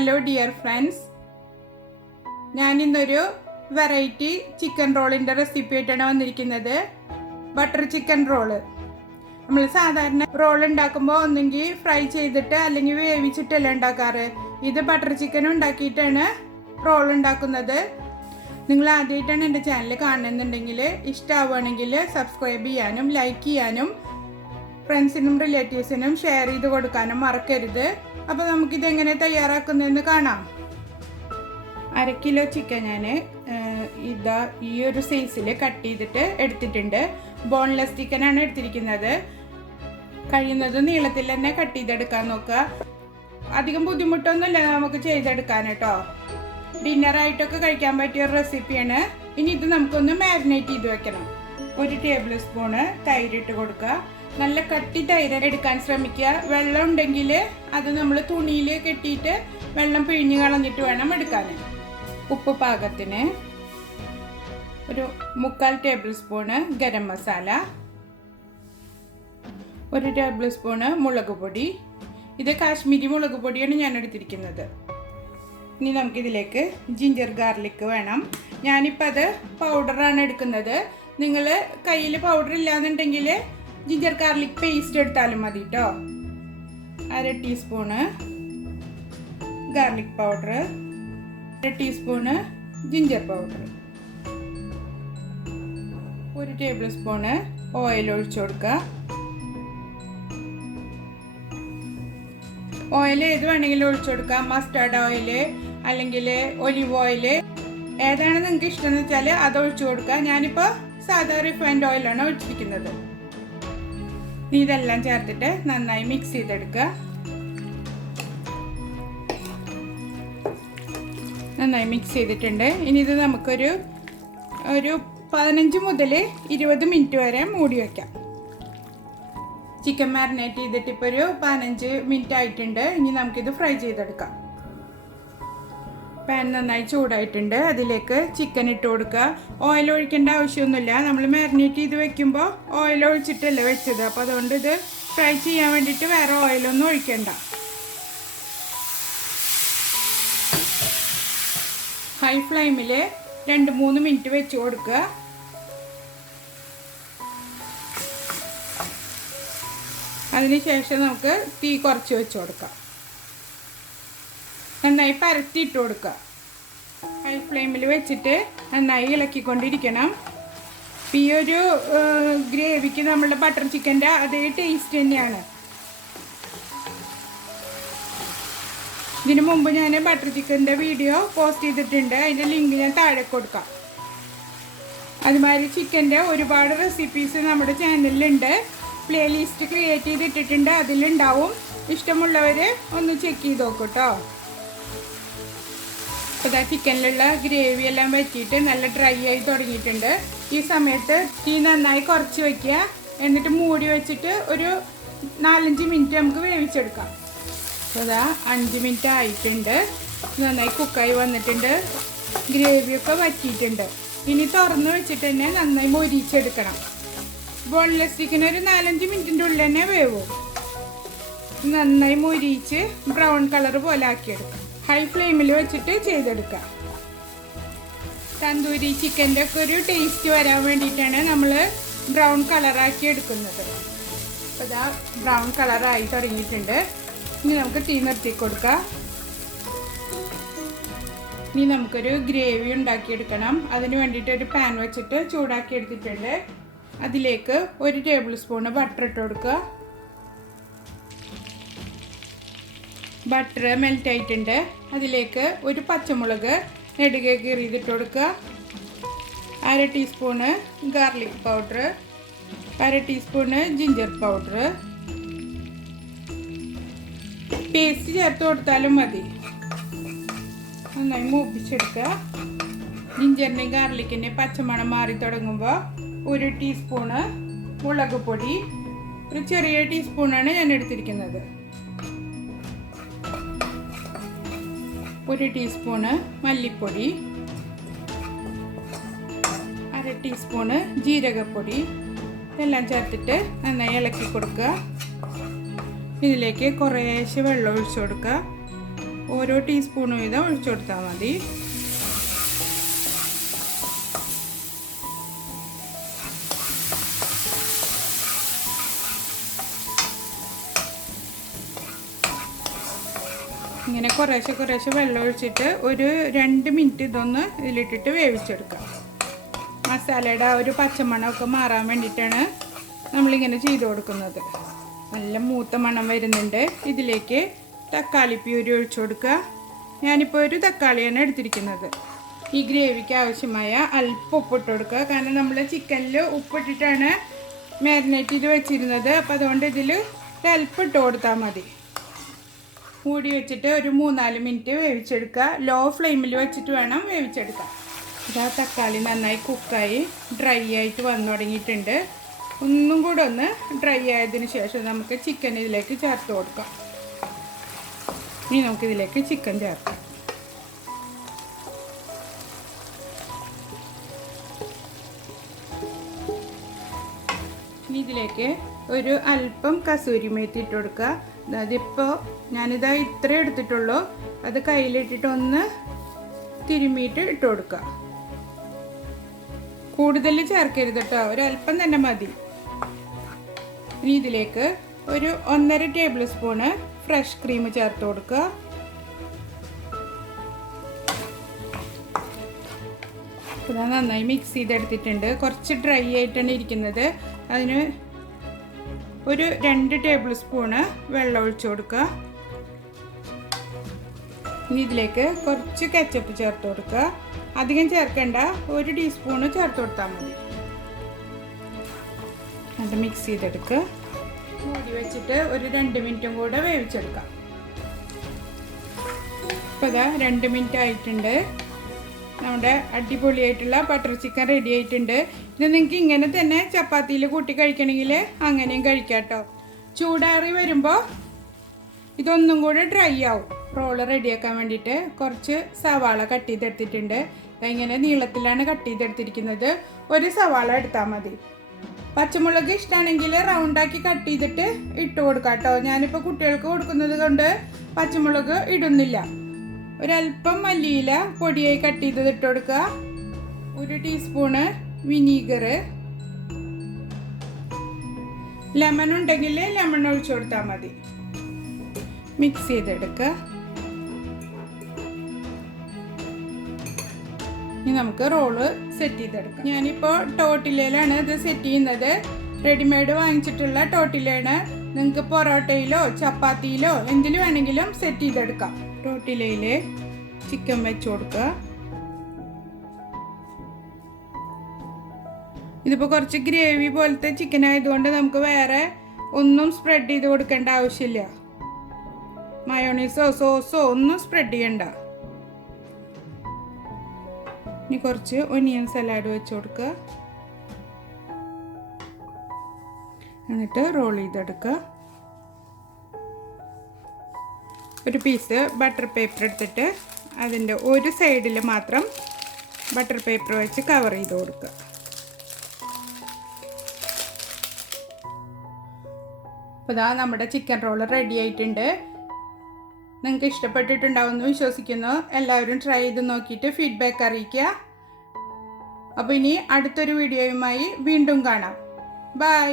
Hello dear friends, ഞാനിന്നൊരു variety chicken റോളിൻ്റെ recipe ആയിട്ടാണ് വന്നിരിക്കുന്നത്. Butter chicken roll. നമ്മൾ സാധാരണ റോൾ ഉണ്ടാക്കുമ്പോൾ ഒന്നെങ്കിൽ ഫ്രൈ ചെയ്തിട്ട് അല്ലെങ്കിൽ വേവിച്ചിട്ടല്ല ഉണ്ടാക്കാറ്. ഇത് ബട്ടർ ചിക്കൻ ഉണ്ടാക്കിയിട്ടാണ് റോൾ ഉണ്ടാക്കുന്നത്. നിങ്ങൾ ആദ്യമായിട്ടാണ് എൻ്റെ ചാനൽ കാണുന്നുണ്ടെങ്കിൽ ഇഷ്ടമാവുകയാണെങ്കിൽ സബ്സ്ക്രൈബ് ചെയ്യാനും ലൈക്ക് ചെയ്യാനും ഫ്രണ്ട്സിനും റിലേറ്റീവ്സിനും ഷെയർ ചെയ്ത് കൊടുക്കാനും മറക്കരുത്. അപ്പോൾ നമുക്കിതെങ്ങനെ തയ്യാറാക്കുന്നതെന്ന് കാണാം. 1/2 കിലോ ചിക്കൻ ഞാൻ ഈ ഒരു സൈസിൽ കട്ട് ചെയ്തിട്ട് എടുത്തിട്ടുണ്ട്. ബോൺലെസ് ചിക്കനാണ് എടുത്തിരിക്കുന്നത്. കഴിയുന്നത് നീളത്തിൽ തന്നെ കട്ട് ചെയ്തെടുക്കാൻ നോക്കുക. അധികം ബുദ്ധിമുട്ടൊന്നുമില്ല നമുക്ക് ചെയ്തെടുക്കാൻ കേട്ടോ. ഡിന്നറായിട്ടൊക്കെ കഴിക്കാൻ പറ്റിയ ഒരു റെസിപ്പിയാണ്. ഇനി ഇത് നമുക്കൊന്ന് മാരിനേറ്റ് ചെയ്ത് വെക്കണം. 1 ടേബിൾ സ്പൂണ് തൈര് ഇട്ട് കൊടുക്കുക. നല്ല കട്ടി തൈര് എടുക്കാൻ ശ്രമിക്കുക. വെള്ളം ഉണ്ടെങ്കിൽ അത് നമ്മൾ തുണിയിൽ കെട്ടിയിട്ട് വെള്ളം പിഴിഞ്ഞ് കളഞ്ഞിട്ട് വേണം എടുക്കാൻ. ഉപ്പ് പാകത്തിന്, ഒരു 3/4 table spoon garam masala, 1 table spoon മുളക് പൊടി. ഇത് കാശ്മീരി മുളക് പൊടിയാണ് ഞാൻ എടുത്തിരിക്കുന്നത്. ഇനി നമുക്കിതിലേക്ക് ജിഞ്ചർ ഗാർലിക് വേണം. ഞാനിപ്പോൾ അത് പൗഡറാണ് എടുക്കുന്നത്. നിങ്ങൾ കയ്യിൽ പൗഡർ ഇല്ലാന്നുണ്ടെങ്കിൽ ജിഞ്ചർ ഗാർലിക് പേസ്റ്റ് എടുത്താലും മതി കേട്ടോ. 1/2 teaspoon garlic powder, 1 teaspoon ginger powder, 1 table spoon oil ഒഴിച്ചു കൊടുക്കുക. ഓയിൽ ഏത് വേണമെങ്കിലും ഒഴിച്ചു കൊടുക്കാം. മസ്റ്റാർഡ് ഓയിൽ അല്ലെങ്കിൽ ഒലിവ് ഓയിൽ, ഏതാണ് നിങ്ങൾക്ക് ഇഷ്ടം എന്ന് വെച്ചാൽ അത് ഒഴിച്ചു കൊടുക്കുക. ഞാനിപ്പോൾ സാധാ റിഫൈൻഡ് ഓയിലാണ് ഒഴിച്ചിരിക്കുന്നത്. ഇതെല്ലാം ചേർത്തിട്ട് നന്നായി മിക്സ് ചെയ്തെടുക്കുക. നന്നായി മിക്സ് ചെയ്തിട്ടുണ്ട്. ഇനി ഇത് നമുക്കൊരു 15 മുതൽ 20 മിനിറ്റ് വരെ മൂടി വയ്ക്കാം. ചിക്കൻ മാരിനേറ്റ് ചെയ്തിട്ട് ഇപ്പോൾ ഒരു 15 മിനിറ്റ് ആയിട്ടുണ്ട്. ഇനി നമുക്കിത് ഫ്രൈ ചെയ്തെടുക്കാം. പാൻ നന്നായി ചൂടായിട്ടുണ്ട്. അതിലേക്ക് ചിക്കൻ ഇട്ട് കൊടുക്കുക. ഓയിൽ ഒഴിക്കേണ്ട ആവശ്യമൊന്നുമില്ല. നമ്മൾ മാരിനേറ്റ് ചെയ്ത് വെക്കുമ്പോൾ ഓയിൽ ഒഴിച്ചിട്ടല്ലേ വെച്ചത്. അപ്പോൾ അതുകൊണ്ട് ഇത് ഫ്രൈ ചെയ്യാൻ വേണ്ടിയിട്ട് വേറെ ഓയിലൊന്നും ഒഴിക്കണ്ട. ഹൈ ഫ്ലെയിമിൽ 2-3 മിനിറ്റ് വെച്ച് കൊടുക്കുക. അതിനുശേഷം നമുക്ക് തീ കുറച്ച് വെച്ച് കൊടുക്കാം. നന്നായി പരത്തിയിട്ട് കൊടുക്കുക. ഹൈ ഫ്ലെയിമിൽ വെച്ചിട്ട് നന്നായി ഇളക്കിക്കൊണ്ടിരിക്കണം. ഈ ഒരു ഗ്രേവിക്ക് നമ്മളുടെ ബട്ടർ ചിക്കൻ്റെ അതേ ടേസ്റ്റ് തന്നെയാണ്. ഇതിനു മുമ്പ് ഞാൻ ബട്ടർ ചിക്കൻ്റെ വീഡിയോ പോസ്റ്റ് ചെയ്തിട്ടുണ്ട്. അതിൻ്റെ ലിങ്ക് ഞാൻ താഴെ കൊടുക്കാം. അതുമാതിരി ചിക്കൻ്റെ ഒരുപാട് റെസിപ്പീസ് നമ്മുടെ ചാനലിലുണ്ട്. Playlist create ചെയ്തിട്ടിട്ടുണ്ട്. അതിലുണ്ടാവും. ഇഷ്ടമുള്ളവർ ഒന്ന് ചെക്ക് ചെയ്ത് നോക്കൂ കേട്ടോ. അപ്പോൾ ഇതാ ചിക്കനിലുള്ള ഗ്രേവി എല്ലാം വറ്റിയിട്ട് നല്ല ഡ്രൈ ആയി തുടങ്ങിയിട്ടുണ്ട്. ഈ സമയത്ത് തീ നന്നായി കുറച്ച് വയ്ക്കുക. എന്നിട്ട് മൂടി വെച്ചിട്ട് ഒരു 4-5 മിനിറ്റ് നമുക്ക് വേവിച്ചെടുക്കാം. അപ്പോൾ ഇതാ 5 മിനിറ്റ് ആയിട്ടുണ്ട്. നന്നായി കുക്കായി വന്നിട്ടുണ്ട്. ഗ്രേവിയൊക്കെ വറ്റിയിട്ടുണ്ട്. ഇനി തുറന്ന് വെച്ചിട്ട് തന്നെ നന്നായി മൊരിച്ചെടുക്കണം. ബോൺലെസ് ചിക്കൻ ഒരു 4-5 മിനിറ്റിൻ്റെ ഉള്ളിൽ തന്നെ വേവും. നന്നായി മൊരിച്ച് ബ്രൗൺ കളർ പോലെ ആക്കിയെടുക്കാം. ഹൈ ഫ്ലെയിമിൽ വെച്ചിട്ട് ചെയ്തെടുക്കാം. തന്തൂരി ചിക്കൻ്റെ ഒക്കെ ഒരു ടേസ്റ്റ് വരാൻ വേണ്ടിയിട്ടാണ് നമ്മൾ ബ്രൗൺ കളറാക്കി എടുക്കുന്നത്. അപ്പോൾ ഇതാ ബ്രൗൺ കളറായി തുടങ്ങിയിട്ടുണ്ട്. ഇനി നമുക്ക് തീ നിർത്തി കൊടുക്കാം. ഇനി നമുക്കൊരു ഗ്രേവി ഉണ്ടാക്കിയെടുക്കണം. അതിന് വേണ്ടിയിട്ട് ഒരു പാൻ വെച്ചിട്ട് ചൂടാക്കി എടുത്തിട്ടുണ്ട്. അതിലേക്ക് 1 ടേബിൾ സ്പൂണ് ബട്ടർ ഇട്ട് കൊടുക്കുക. ബട്ടർ മെൽറ്റ് ആയിട്ടുണ്ട്. അതിലേക്ക് ഒരു പച്ചമുളക് നെടുകെ കീറിയിട്ട് കൊടുക്കുക. 1/2 teaspoon garlic powder, 1/2 teaspoon ginger powder. Paste ചേർത്ത് കൊടുത്താലും മതി. നന്നായി മൂപ്പിച്ചെടുക്കുക. ജിഞ്ചറിൻ്റെയും ഗാർലിക്കിൻ്റെയും പച്ചമണം മാറി തുടങ്ങുമ്പോൾ 1 ടീസ്പൂണ് മുളക് പൊടി, ഒരു ചെറിയ ടീസ്പൂണാണ് ഞാൻ എടുത്തിരിക്കുന്നത്. 1 ടീസ്പൂണ് മല്ലിപ്പൊടി, 1/2 ടീസ്പൂണ് ജീരകപ്പൊടി. ഇതെല്ലാം ചേർത്തിട്ട് നന്നായി ഇളക്കി കൊടുക്കുക. ഇതിലേക്ക് കുറേശ്ശെ വെള്ളം ഒഴിച്ചു കൊടുക്കുക. ഓരോ ടീസ്പൂൺ വീതം ഒഴിച്ചു കൊടുത്താൽ മതി. ഇങ്ങനെ കുറേശ്ശെ വെള്ളം ഒഴിച്ചിട്ട് ഒരു 2 മിനിറ്റ് ഇതൊന്ന് ഇതിലിട്ടിട്ട് വേവിച്ചെടുക്കാം. മസാലയുടെ ഒരു പച്ചമണമൊക്കെ മാറാൻ വേണ്ടിയിട്ടാണ് നമ്മളിങ്ങനെ ചെയ്ത് കൊടുക്കുന്നത്. നല്ല മൂത്ത മണം വരുന്നുണ്ട്. ഇതിലേക്ക് തക്കാളി പ്യൂരി ഒഴിച്ചു കൊടുക്കുക. ഞാനിപ്പോൾ ഒരു തക്കാളിയാണ് എടുത്തിരിക്കുന്നത്. ഈ ഗ്രേവിക്ക് ആവശ്യമായ അല്പം ഉപ്പിട്ട് കൊടുക്കുക. കാരണം നമ്മൾ ചിക്കനിൽ ഉപ്പിട്ടിട്ടാണ് മാരിനേറ്റ് ചെയ്ത് വെച്ചിരുന്നത്. അപ്പോൾ അതുകൊണ്ട് ഇതിൽ ഒരല്പം ഇട്ട് കൊടുത്താൽ മതി. മൂടി വെച്ചിട്ട് ഒരു 3-4 മിനിറ്റ് വേവിച്ചെടുക്കുക. ലോ ഫ്ലെയിമിൽ വെച്ചിട്ട് വേണം വേവിച്ചെടുക്കാൻ. ഇതാ തക്കാളി നന്നായി കുക്കായി ഡ്രൈ ആയിട്ട് വന്നു തുടങ്ങിയിട്ടുണ്ട്. ഒന്നും കൂടെ ഒന്ന് ഡ്രൈ ആയതിനു ശേഷം നമുക്ക് ചിക്കൻ ഇതിലേക്ക് ചേർത്ത് കൊടുക്കാം. ഇനി നമുക്കിതിലേക്ക് ചിക്കൻ ചേർക്കാം. ഇനി ഇതിലേക്ക് ഒരു അല്പം കസൂരി മേത്തി ഇട്ട് കൊടുക്കുക. അതിപ്പോൾ ഞാനിതാ ഇത്രേ എടുത്തിട്ടുള്ളൂ. അത് കയ്യിലിട്ടിട്ട് ഒന്ന് തിരുമ്മിയിട്ട് ഇട്ട് കൊടുക്കുക. കൂടുതൽ ചേർക്കരുത് കേട്ടോ, ഒരല്പം തന്നെ മതി. ഇനി ഇതിലേക്ക് ഒരു 1.5 ടേബിൾ സ്പൂണ് ഫ്രഷ് ക്രീം ചേർത്ത് കൊടുക്കുക. അപ്പോൾ നന്നായി മിക്സ് ചെയ്തെടുത്തിട്ടുണ്ട്. കുറച്ച് ഡ്രൈ ആയിട്ടാണ് ഇരിക്കുന്നത്. അതിന് ഒരു 2 ടേബിൾ സ്പൂണ് വെള്ളം ഒഴിച്ചു കൊടുക്കുക. ഇനി ഇതിലേക്ക് കുറച്ച് കെച്ചപ്പ് ചേർത്ത് കൊടുക്കുക. അധികം ചേർക്കേണ്ട, 1 ടീസ്പൂണ് ചേർത്ത് കൊടുത്താൽ മതി. അത് മിക്സ് ചെയ്തെടുക്കുക. മൂടി വെച്ചിട്ട് ഒരു 2 മിനിറ്റും കൂടെ വേവിച്ചെടുക്കാം. ഇപ്പോൾ ഇതാ 2 മിനിറ്റ് ആയിട്ടുണ്ട്. നമ്മുടെ അടിപൊളിയായിട്ടുള്ള ബട്ടർ ചിക്കൻ റെഡി ആയിട്ടുണ്ട്. ഇത് നിങ്ങൾക്ക് ഇങ്ങനെ തന്നെ ചപ്പാത്തിയിൽ കൂട്ടി കഴിക്കണമെങ്കിൽ അങ്ങനെയും കഴിക്കാം കേട്ടോ. ചൂടാറി വരുമ്പോൾ ഇതൊന്നും കൂടെ ഡ്രൈ ആവും. റോള് റെഡിയാക്കാൻ വേണ്ടിയിട്ട് കുറച്ച് സവാള കട്ട് ചെയ്തെടുത്തിട്ടുണ്ട്. ഇങ്ങനെ നീളത്തിലാണ് കട്ട് ചെയ്തെടുത്തിരിക്കുന്നത്. ഒരു സവാള എടുത്താൽ മതി. പച്ചമുളക് ഇഷ്ടമാണെങ്കിൽ റൗണ്ടാക്കി കട്ട് ചെയ്തിട്ട് ഇട്ട് കൊടുക്കാം കേട്ടോ. ഞാനിപ്പോൾ കുട്ടികൾക്ക് കൊടുക്കുന്നത് കൊണ്ട് പച്ചമുളക് ഇടുന്നില്ല. ഒരല്പം മല്ലിയില പൊടിയായി കട്ട് ചെയ്തത് ഇട്ട് കൊടുക്കുക. 1 ടീസ്പൂണ് വിനീഗർ, ലെമൺ ഉണ്ടെങ്കിൽ ലെമൺ ഒഴിച്ചു കൊടുത്താൽ മതി. മിക്സ് ചെയ്തെടുക്കുക. ഇനി നമുക്ക് റോള് സെറ്റ് ചെയ്തെടുക്കാം. ഞാനിപ്പോൾ ടോർട്ടില്ലയിലാണ് ഇത് സെറ്റ് ചെയ്യുന്നത്. റെഡിമെയ്ഡ് വാങ്ങിച്ചിട്ടുള്ള ടോർട്ടില്ലയാണ്. നിങ്ങൾക്ക് പൊറോട്ടയിലോ ചപ്പാത്തിയിലോ എന്തിൽ വേണമെങ്കിലും സെറ്റ് ചെയ്തെടുക്കാം. ടോർട്ടില്ലയിൽ ചിക്കൻ വെച്ച് കൊടുക്കുക. ഇതിപ്പോൾ കുറച്ച് ഗ്രേവി പോലത്തെ ചിക്കൻ ആയതുകൊണ്ട് നമുക്ക് വേറെ ഒന്നും സ്പ്രെഡ് ചെയ്ത് കൊടുക്കേണ്ട ആവശ്യമില്ല. മയോണീസോ സോസോ ഒന്നും സ്പ്രെഡ് ചെയ്യണ്ട. ഇനി കുറച്ച് ഒനിയൻ സലാഡ് വെച്ച് കൊടുക്കുക. എന്നിട്ട് റോൾ ചെയ്തെടുക്കുക. ഒരു പീസ് ബട്ടർ പേപ്പർ എടുത്തിട്ട് അതിൻ്റെ ഒരു സൈഡിൽ മാത്രം ബട്ടർ പേപ്പർ വെച്ച് കവർ ചെയ്ത് കൊടുക്കുക. അപ്പോൾ ഇതാ നമ്മുടെ ചിക്കൻ റോൾ റെഡി ആയിട്ടുണ്ട്. നിങ്ങൾക്ക് ഇഷ്ടപ്പെട്ടിട്ടുണ്ടാവുമെന്ന് വിശ്വസിക്കുന്നു. എല്ലാവരും ട്രൈ ചെയ്ത് നോക്കിയിട്ട് ഫീഡ്ബാക്ക് അറിയിക്കുക. അപ്പോൾ ഇനി അടുത്തൊരു വീഡിയോയുമായി വീണ്ടും കാണാം. ബൈ.